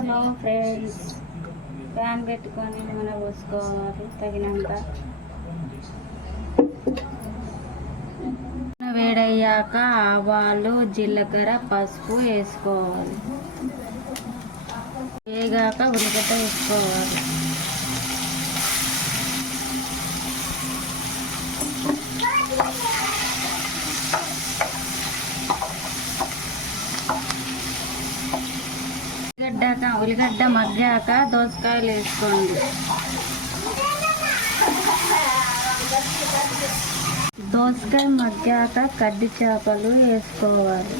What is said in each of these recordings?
Hello friends, pan పెట్టుకొని నూనె పోసుకోవాలి తగినంత. వేడయ్యాక ఆవాలు, జీలకర్ర, పసుపు వేసుకోవాలి. వేగాక ఉల్లిగడ్డ వేసుకోవాలి. ఉల్లిగడ్డ మగ్గాక దోసకాయలు వేసుకోండి. దోసకాయ మగ్గాక కడ్డి చేపలు వేసుకోవాలి.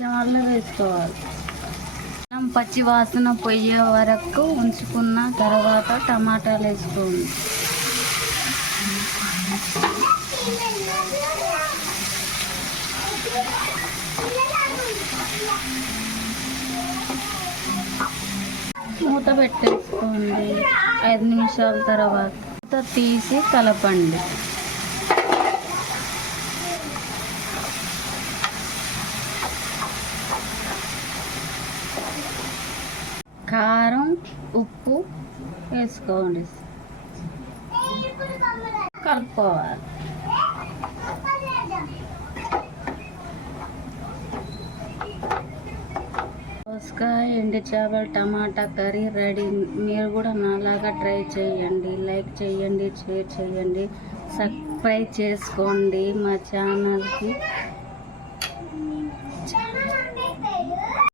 చాలు వేసుకోవాలి. పచ్చి వాసన పొయ్యే వరకు ఉంచుకున్న తర్వాత టమాటాలు వేసుకోండి. మూత పెట్టేసుకోండి. 5 నిమిషాల తర్వాత మూత తీసి కలపండి. కారం, ఉప్పు వేసుకోండి. కలుపుకోవాలి. దోసకాయ, ఎండు చేపల టమాటా కర్రీ రెడీ. మీరు కూడా నాలాగా ట్రై చేయండి. లైక్ చేయండి, షేర్ చేయండి, సబ్స్క్రైబ్ చేసుకోండి మా ఛానల్కి.